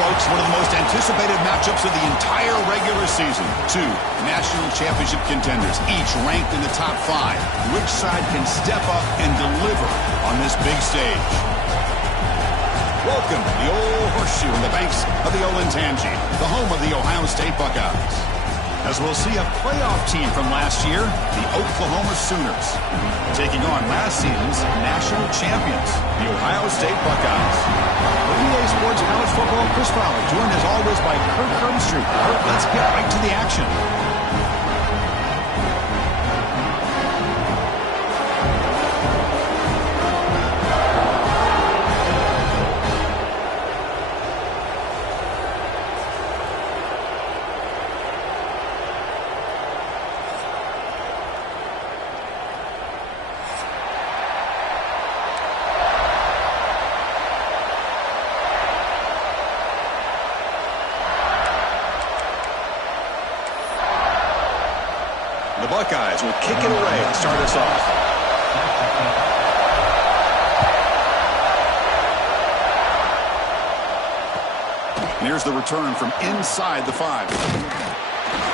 folks, one of the most anticipated matchups of the entire regular season. Two national championship contenders, each ranked in the top 5. Which side can step up and deliver on this big stage? Welcome to the old horseshoe in the banks of the Olentangy, the home of the Ohio State Buckeyes. As we'll see a playoff team from last year, the Oklahoma Sooners, taking on last season's national champions, the Ohio State Buckeyes. For EA Sports College Football, Chris Fowler, joined as always by Kirk Herbstreit. Kirk, let's get right to the action. The Buckeyes will kick it away to start us off. And here's the return from inside the 5.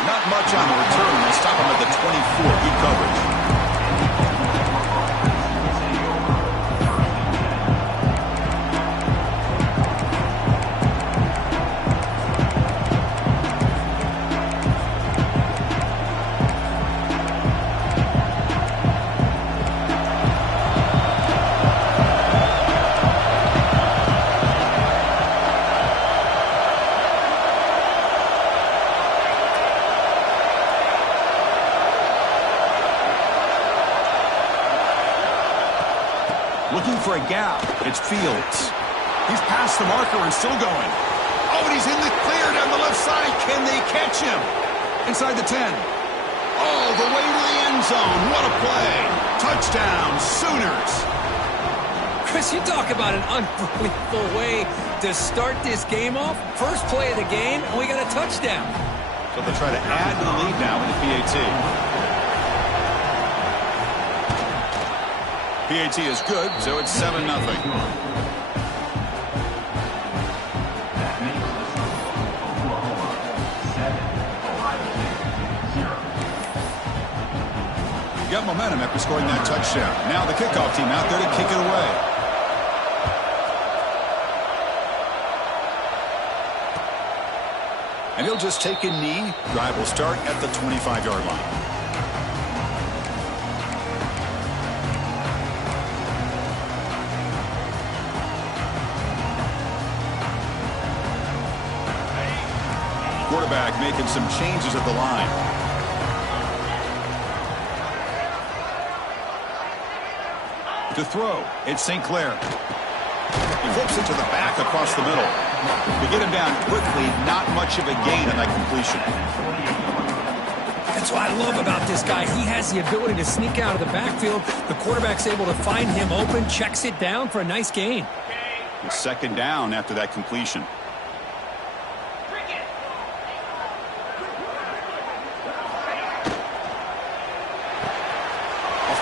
Not much on the return. They stop him at the 24. Good coverage. Looking for a gap. It's Fields. He's past the marker and still going. Oh, and he's in the clear down the left side. Can they catch him? Inside the 10. Oh, the way to the end zone. What a play. Touchdown, Sooners. Chris, you talk about an unbelievable way to start this game off. First play of the game, and we got a touchdown. So they'll try to add to the lead now with the PAT. PAT is good, so it's 7-0. Got momentum after scoring that touchdown. Now the kickoff team out there to kick it away. And he'll just take a knee. Drive will start at the 25-yard line. Quarterback making some changes at the line. To throw, it's St. Clair. He flips it to the back across the middle. To get him down quickly, not much of a gain on that completion. That's what I love about this guy. He has the ability to sneak out of the backfield. The quarterback's able to find him open, checks it down for a nice gain. Second down after that completion.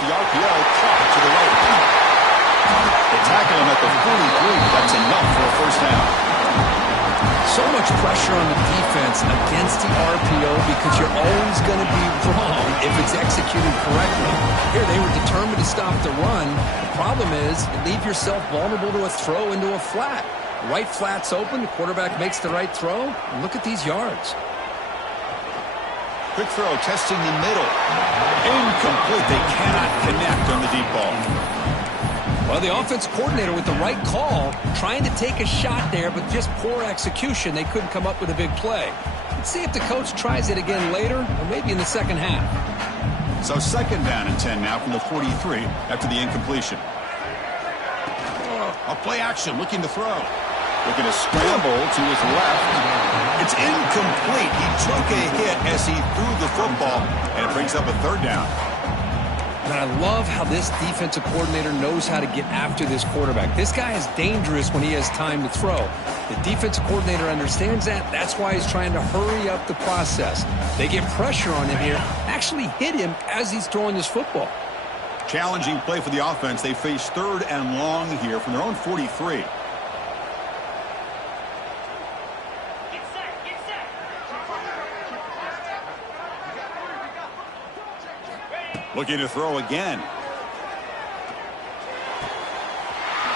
The RPO caught to the right. They tackle him at the 43. That's enough for a first down. So much pressure on the defense against the RPO because you're always going to be wrong if it's executed correctly. Here, they were determined to stop the run. The problem is you leave yourself vulnerable to a throw into a flat. The right flat's open. The quarterback makes the right throw. And look at these yards. Quick throw, testing the middle. Incomplete. They cannot connect on the deep ball. Well, the offense coordinator with the right call, trying to take a shot there, but just poor execution. They couldn't come up with a big play. Let's see if the coach tries it again later, or maybe in the second half. So second down and 10 now from the 43 after the incompletion. A play action, looking to throw. Looking to scramble to his left. It's incomplete. He took a hit as he threw the football, and it brings up a third down. And I love how this defensive coordinator knows how to get after this quarterback. This guy is dangerous when he has time to throw. The defensive coordinator understands that. That's why he's trying to hurry up the process. They get pressure on him here, actually hit him as he's throwing this football. Challenging play for the offense. They face third and long here from their own 43. Looking to throw again.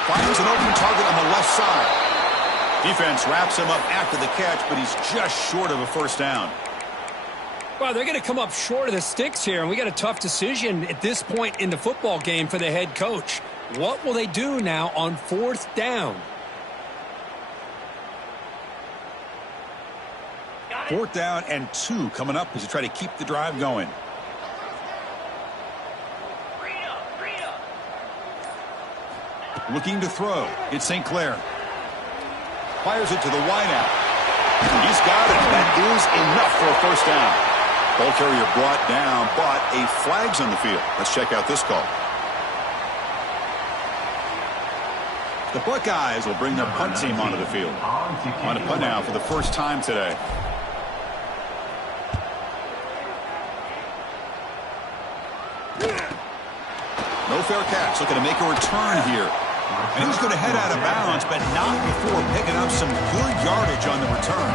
Finds an open target on the left side. Defense wraps him up after the catch, but he's just short of a first down. Well, they're going to come up short of the sticks here, and we got a tough decision at this point in the football game for the head coach. What will they do now on 4th down? 4th down and 2 coming up as you try to keep the drive going. Looking to throw. It's St. Clair. Fires it to the wideout. He's got it. That is enough for a first down. Ball carrier brought down, but a flag's on the field. Let's check out this call. The Buckeyes will bring their punt team onto the field. On a punt now for the first time today. No fair catch. Looking to make a return here. And he's going to head out of bounds, but not before picking up some good yardage on the return.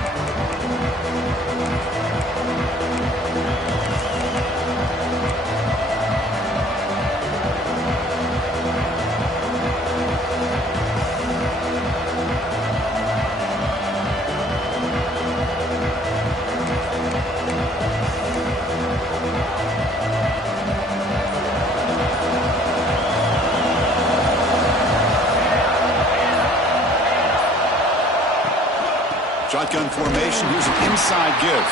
Shotgun formation. Here's an inside give.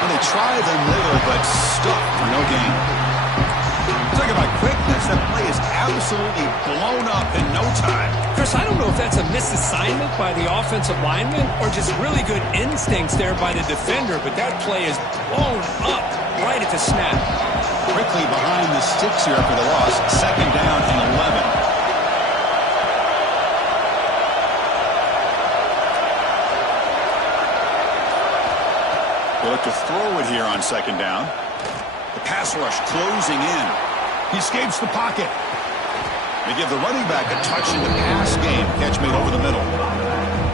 And they try them later, but stuck for no gain. Talking about quickness, that play is absolutely blown up in no time. Chris, I don't know if that's a misassignment by the offensive lineman or just really good instincts there by the defender, but that play is blown up right at the snap. Quickly behind the sticks here after the loss. 2nd down and 11. They'll look to throw it here on 2nd down. The pass rush closing in. He escapes the pocket. They give the running back a touch in the pass game. Catch made over the middle.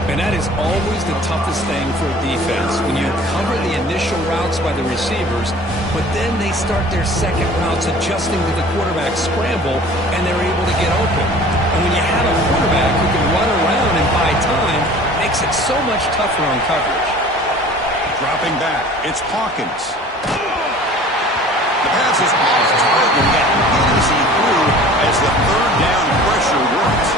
And that is always the toughest thing for a defense, when you cover the initial routes by the receivers, but then they start their second routes adjusting to the quarterback scramble, and they're able to get open. And when you have a quarterback who can run around and buy time, it makes it so much tougher on coverage. Dropping back, it's Hawkins. The pass is off target and easy through as the 3rd down pressure works.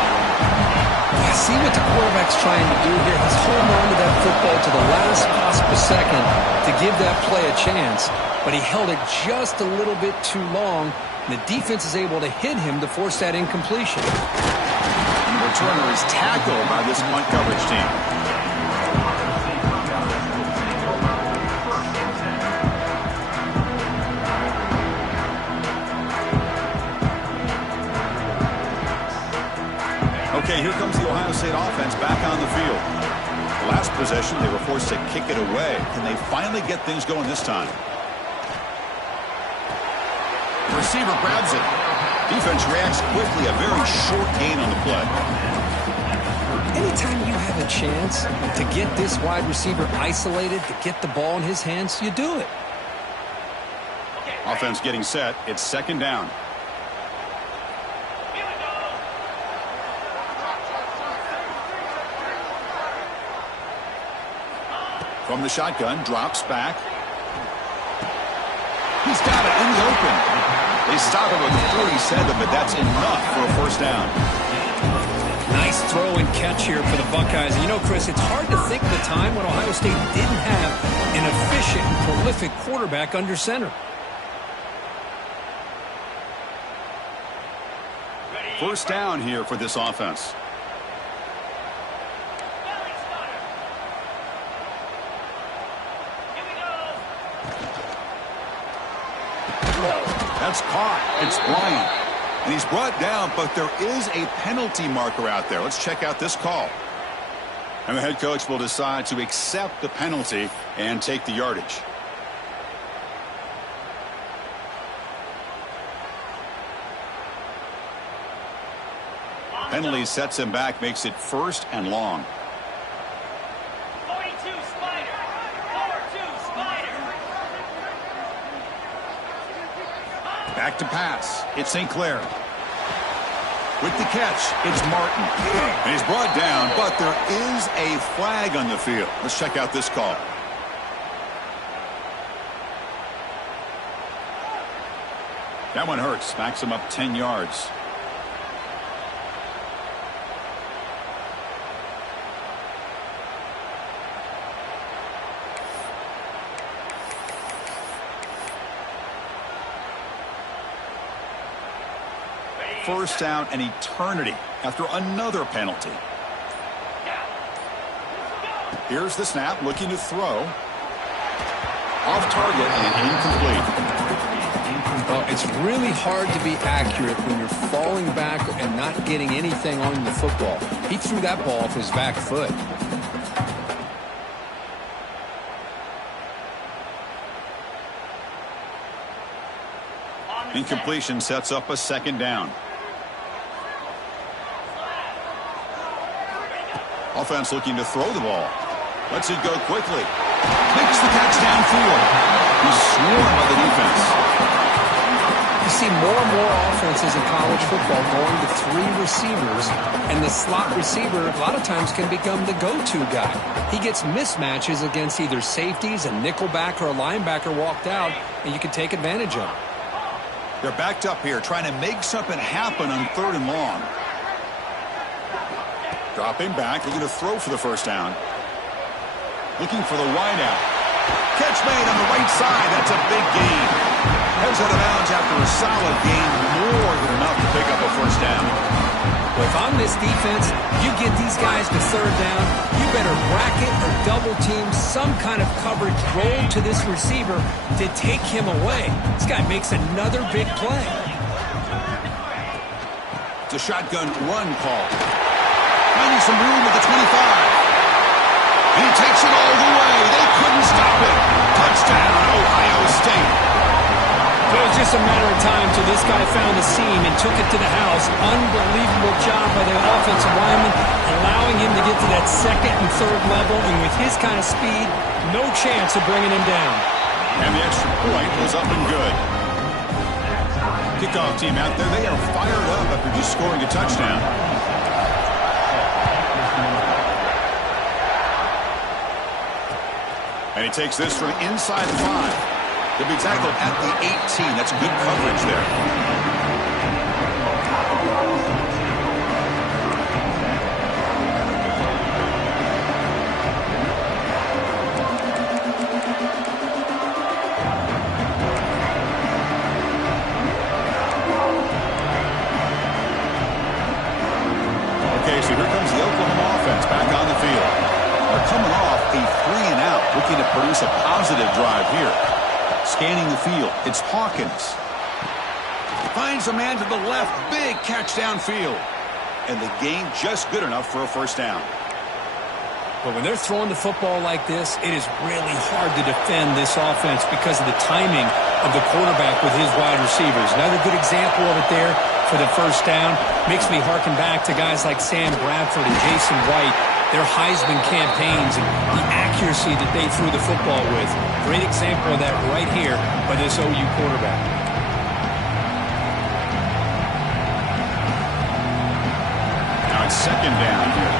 I see what the quarterback's trying to do here. He's holding on to that football to the last possible second to give that play a chance, but he held it just a little bit too long, and the defense is able to hit him to force that incompletion. And the returner is tackled by this punt coverage team. Okay, here comes the Ohio State offense back on the field. The last possession, they were forced to kick it away. Can they finally get things going this time? The receiver grabs it. Defense reacts quickly. A very short gain on the play. Anytime you have a chance to get this wide receiver isolated, to get the ball in his hands, you do it. Offense getting set. It's 2nd down. From the shotgun, drops back. He's got it in the open. They stop him at 37, but that's enough for a first down. Nice throw and catch here for the Buckeyes. And you know, Chris, it's hard to think of a time when Ohio State didn't have an efficient and prolific quarterback under center. First down here for this offense. That's caught. It's Bryant. And he's brought down, but there is a penalty marker out there. Let's check out this call. And the head coach will decide to accept the penalty and take the yardage. Penalty sets him back, makes it 1st and long. Back to pass. It's St. Clair. With the catch, it's Martin. And he's brought down, but there is a flag on the field. Let's check out this call. That one hurts. Backs him up 10 yards. First down an eternity after another penalty. Here's the snap, looking to throw. Off target and incomplete. Well, it's really hard to be accurate when you're falling back and not getting anything on the football. He threw that ball off his back foot. Incompletion sets up a second down. Offense looking to throw the ball. Lets it go quickly. Makes the catch downfield. He's swarmed by the defense. You see more and more offenses in college football going to 3 receivers, and the slot receiver a lot of times can become the go-to guy. He gets mismatches against either safeties, a nickelback, or a linebacker walked out, and you can take advantage of it. They're backed up here trying to make something happen on 3rd and long. Dropping back, looking to throw for the first down. Looking for the wideout. Catch made on the right side. That's a big gain. Heads out of bounds after a solid gain, more than enough to pick up a first down. Well, if I'm this defense, you get these guys to 3rd down, you better bracket or double team some kind of coverage roll to this receiver to take him away. This guy makes another big play. It's a shotgun run call. Finding some room at the 25. And he takes it all the way. They couldn't stop it. Touchdown, Ohio State. It was just a matter of time till this guy found the seam and took it to the house. Unbelievable job by the offensive lineman, allowing him to get to that 2nd and 3rd level. And with his kind of speed, no chance of bringing him down. And the extra point was up and good. Kickoff team out there, they are fired up after just scoring a touchdown. And he takes this from inside 5. He'll be tackled at the 18. That's good coverage there. Okay, so here comes the Oklahoma offense back on the field. They're coming off a 3-and-out, looking to produce a positive drive here. Scanning the field, it's Hawkins. Finds a man to the left, big catch downfield. And the gain just good enough for a first down. But when they're throwing the football like this, it is really hard to defend this offense because of the timing of the quarterback with his wide receivers. Another good example of it there for the first down. Makes me harken back to guys like Sam Bradford and Jason White, their Heisman campaigns and the accuracy that they threw the football with. Great example of that right here by this OU quarterback. Now it's 2nd down here.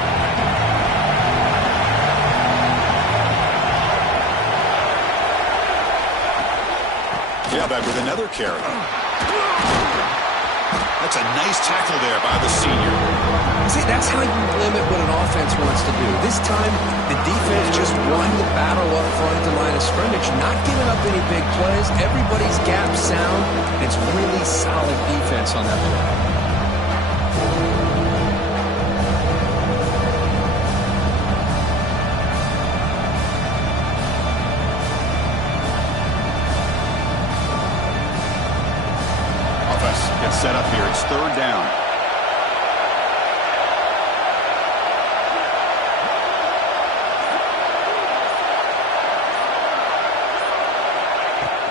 Yeah, back with another carry. That's a nice tackle there by the senior. See, that's how you limit what an offense wants to do. This time, the defense just won the battle up front at the line of scrimmage, not giving up any big plays. Everybody's gap sound. It's really solid defense on that play. Gets set up here. It's 3rd down.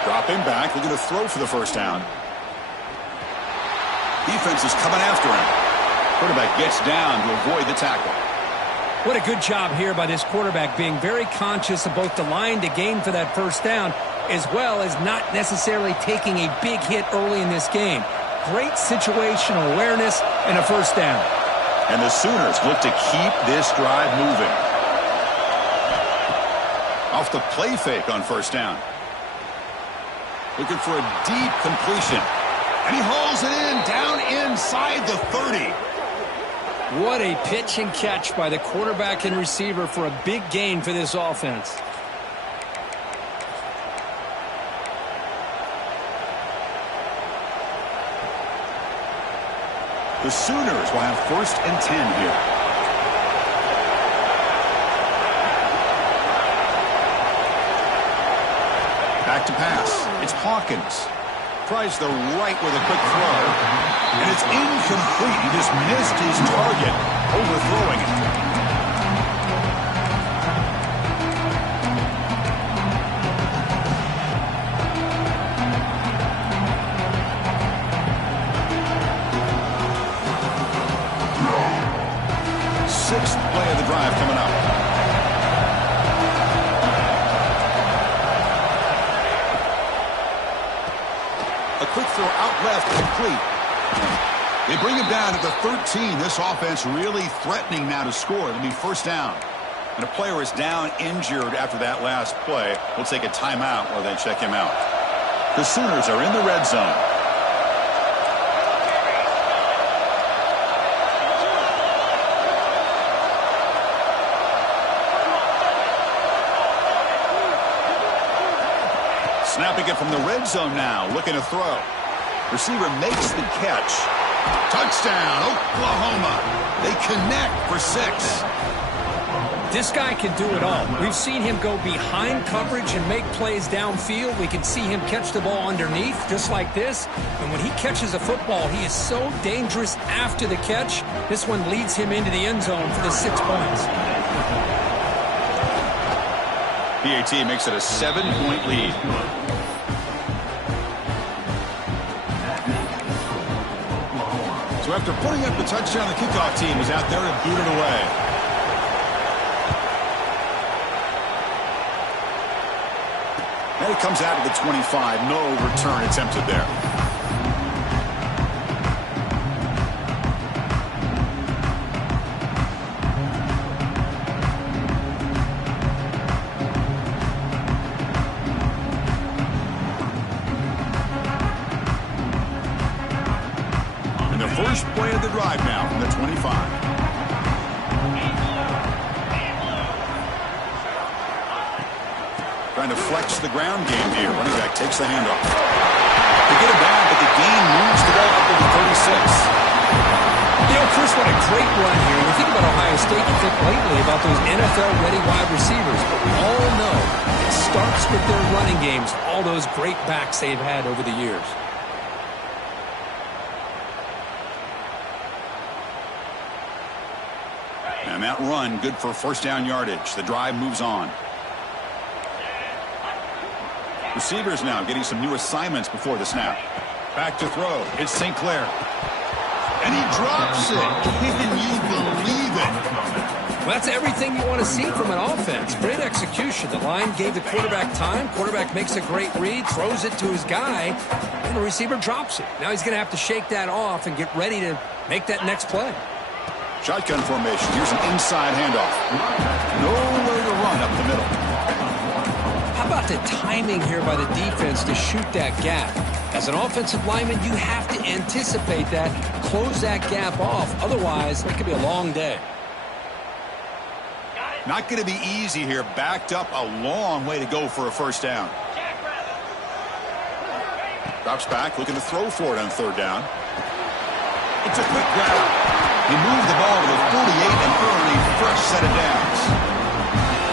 Dropping back, looking to throw for the first down. Defense is coming after him. Quarterback gets down to avoid the tackle. What a good job here by this quarterback, being very conscious of both the line to gain for that first down as well as not necessarily taking a big hit early in this game. Great situational awareness and a first down. And the Sooners look to keep this drive moving. Off the play fake on first down. Looking for a deep completion. And he hauls it in down inside the 30. What a pitch and catch by the quarterback and receiver for a big gain for this offense. The Sooners will have 1st and 10 here. Back to pass. It's Hawkins. Tries the right with a quick throw. And it's incomplete. He just missed his target, overthrowing it. Sixth play of the drive coming up. A quick throw out left, complete. They bring him down at the 13. This offense really threatening now to score. It'll be first down. And a player is down injured after that last play. We'll take a timeout while they check him out. The Sooners are in the red zone. Snapping it from the red zone now, looking to throw. Receiver makes the catch. Touchdown, Oklahoma. They connect for 6. This guy can do it all. We've seen him go behind coverage and make plays downfield. We can see him catch the ball underneath, just like this. And when he catches a football, he is so dangerous after the catch. This one leads him into the end zone for the 6 points. PAT makes it a 7-point lead. So after putting up the touchdown, the kickoff team is out there to boot it away. And it comes out to the 25. No return attempted there. First play of the drive now from the 25. Trying to flex the ground game here. Running back takes the handoff. They get it down, but the gain moves the ball up to the 36. You know, Chris, what a great run here. You think about Ohio State, you think lately about those NFL-ready wide receivers. But we all know it starts with their running games, all those great backs they've had over the years. And that run, good for first down yardage. The drive moves on. Receivers now getting some new assignments before the snap. Back to throw. It's St. Clair. And he drops it. Can you believe it? Well, that's everything you want to see from an offense. Great execution. The line gave the quarterback time. Quarterback makes a great read, throws it to his guy, and the receiver drops it. Now he's going to have to shake that off and get ready to make that next play. Shotgun formation. Here's an inside handoff. Nowhere to run up the middle. How about the timing here by the defense to shoot that gap? As an offensive lineman, you have to anticipate that, close that gap off. Otherwise, it could be a long day. Not going to be easy here. Backed up a long way to go for a first down. Drops back, looking to throw for it on third down. It's a quick grab. He moved the ball to the 48 and earned a fresh set of downs.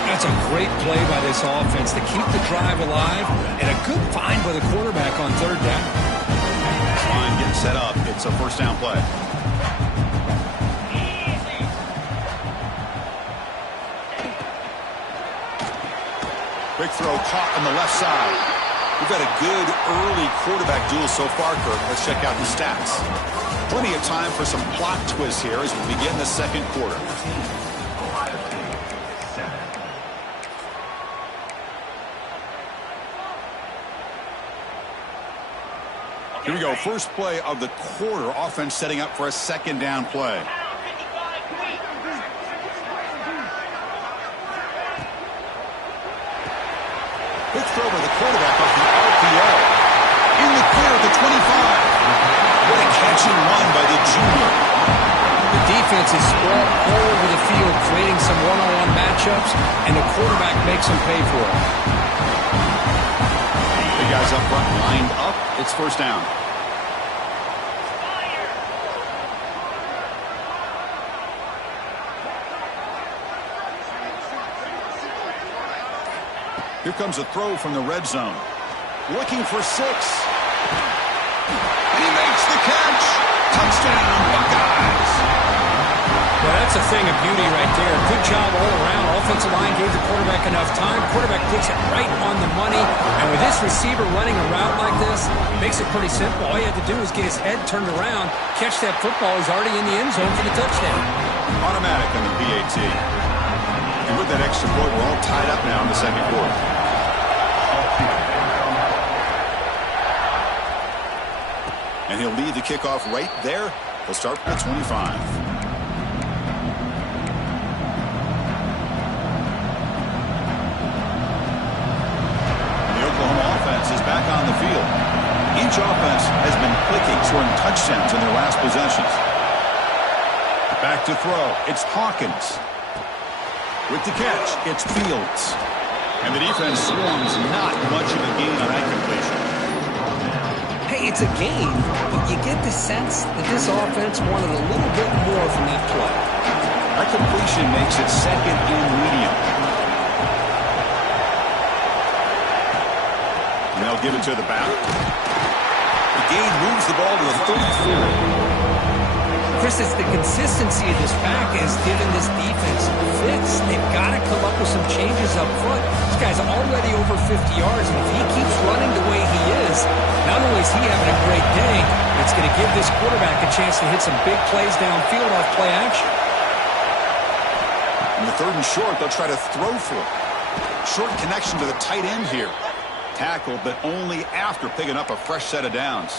That's a great play by this offense to keep the drive alive, and a good find by the quarterback on third down. Line getting set up. It's a first down play. Quick throw caught on the left side. We've got a good early quarterback duel so far, Kirk. Let's check out the stats. Plenty of time for some plot twists here as we begin the second quarter. Here we go. First play of the quarter. Offense setting up for a second down play. Quick throw by the quarterback off the RPO. In the clear at the 25. What a catch and run by the junior. The defense is spread all over the field, creating some one-on-one matchups, and the quarterback makes them pay for it. The guys up front lined up. It's first down. Here comes a throw from the red zone. Looking for 6. And he makes the catch. Touchdown, Buckeyes. Well, that's a thing of beauty right there. Good job all around. Offensive line gave the quarterback enough time. Quarterback gets it right on the money. And with this receiver running a route like this, it makes it pretty simple. All you have to do is get his head turned around, catch that football. He's already in the end zone for the touchdown. Automatic on the PAT. And with that extra point, we're all tied up now in the second quarter. And he'll lead the kickoff right there. He'll start from the 25. The Oklahoma offense is back on the field. Each offense has been clicking, scoring touchdowns in their last possessions. Back to throw. It's Hawkins. With the catch, it's Fields. And the defense swarms not much of a gain on that completion. Hey, it's a gain, but you get the sense that this offense wanted a little bit more from that play. That completion makes it second and medium. And they'll give it to the back. The gain moves the ball to the 34. Chris, it's the consistency of this pack is giving this defense fits. They've got to come up with some changes up front. This guy's already over 50 yards, and if he keeps running the way he is, not only is he having a great day, it's going to give this quarterback a chance to hit some big plays downfield off play action. In the third and short, they'll try to throw for it. Short connection to the tight end here. Tackled, but only after picking up a fresh set of downs.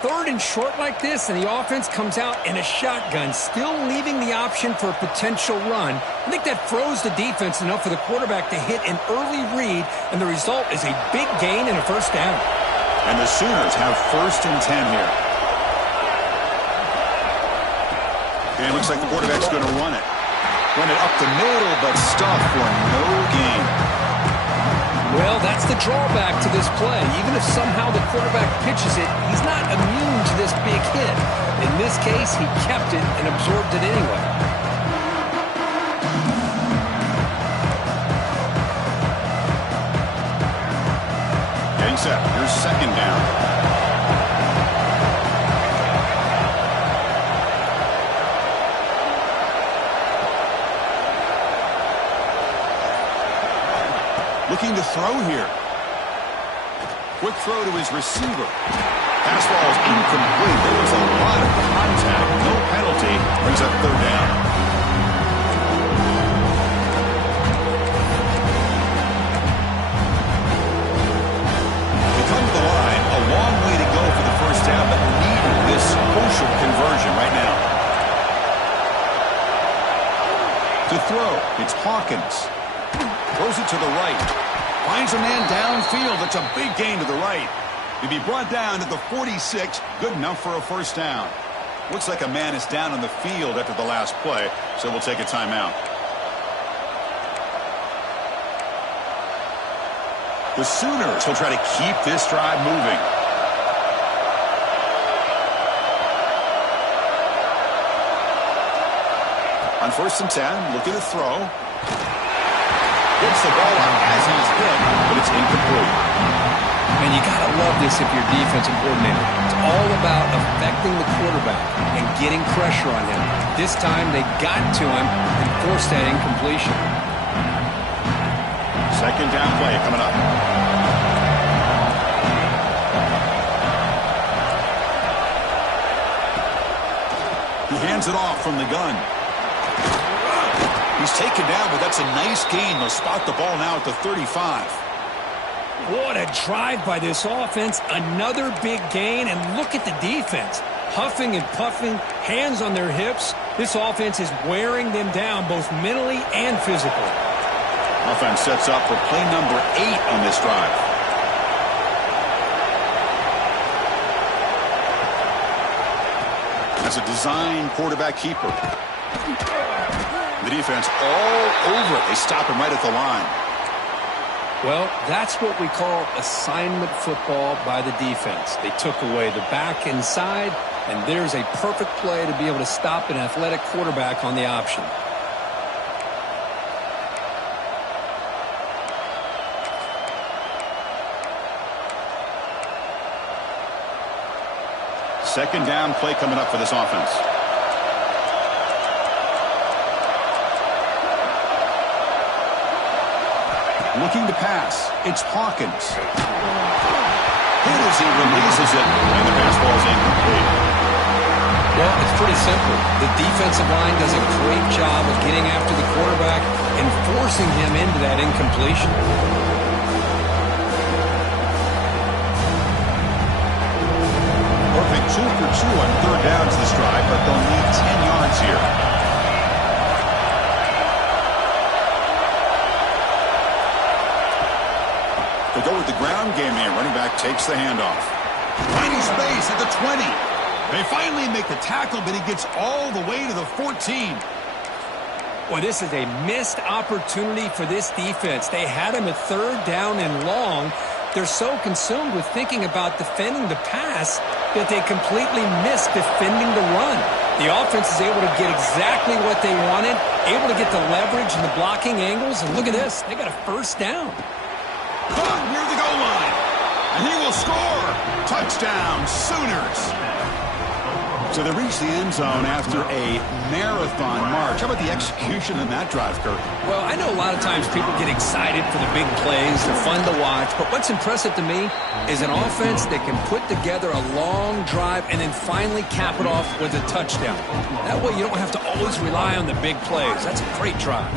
Third and short like this, and the offense comes out in a shotgun, still leaving the option for a potential run. I think that froze the defense enough for the quarterback to hit an early read, and the result is a big gain and a first down. And the Sooners have first and 10 here. And it looks like the quarterback's going to run it. Run it up the middle, but stop for no gain. Well, that's the drawback to this play. Even if somehow the quarterback pitches it, he's not immune to this big hit. In this case, he kept it and absorbed it anyway. Getting set. Here's second down. Looking to throw here. Quick throw to his receiver. Pass ball is incomplete. There was a lot of contact. No penalty. Brings up third down. They come to the line. A long way to go for the first down, but needed this crucial conversion right now. To throw, it's Hawkins. Throws it to the right. Finds a man downfield. It's a big gain to the right. To be brought down to the 46. Good enough for a first down. Looks like a man is down on the field after the last play, so we'll take a timeout. The Sooners will try to keep this drive moving. On first and 10, looking to throw. Gets the ball out as he's hit, but it's incomplete. And you got to love this if you're defensive coordinator. It's all about affecting the quarterback and getting pressure on him. This time they got to him and forced that incompletion. Second down play coming up. He hands it off from the gun. He's taken down, but that's a nice gain. They'll spot the ball now at the 35. What a drive by this offense. Another big gain, and look at the defense. Huffing and puffing, hands on their hips. This offense is wearing them down both mentally and physically. Offense sets up for play number 8 on this drive. As a design quarterback keeper. The defense all over it. They stop him right at the line. Well, that's what we call assignment football by the defense. They took away the back inside, and there's a perfect play to be able to stop an athletic quarterback on the option. Second down play coming up for this offense. Looking to pass. It's Hawkins. Hit as he releases it, and the pass ball is incomplete. Well, it's pretty simple. The defensive line does a great job of getting after the quarterback and forcing him into that incompletion. Perfect 2 for 2 on third downs this drive, but they'll need 10 yards here. They go with the ground game here. Running back takes the handoff. Finding space at the 20. They finally make the tackle, but he gets all the way to the 14. Boy, this is a missed opportunity for this defense. They had him at third down and long. They're so consumed with thinking about defending the pass that they completely missed defending the run. The offense is able to get exactly what they wanted, able to get the leverage and the blocking angles, and look at this. They got a first down. Caught near the goal line, and he will score. Touchdown, Sooners. So they reach the end zone after a marathon march. How about the execution in that drive, Kirk? Well, I know a lot of times people get excited for the big plays. They're fun to watch. But what's impressive to me is an offense that can put together a long drive and then finally cap it off with a touchdown. That way you don't have to always rely on the big plays. That's a great drive.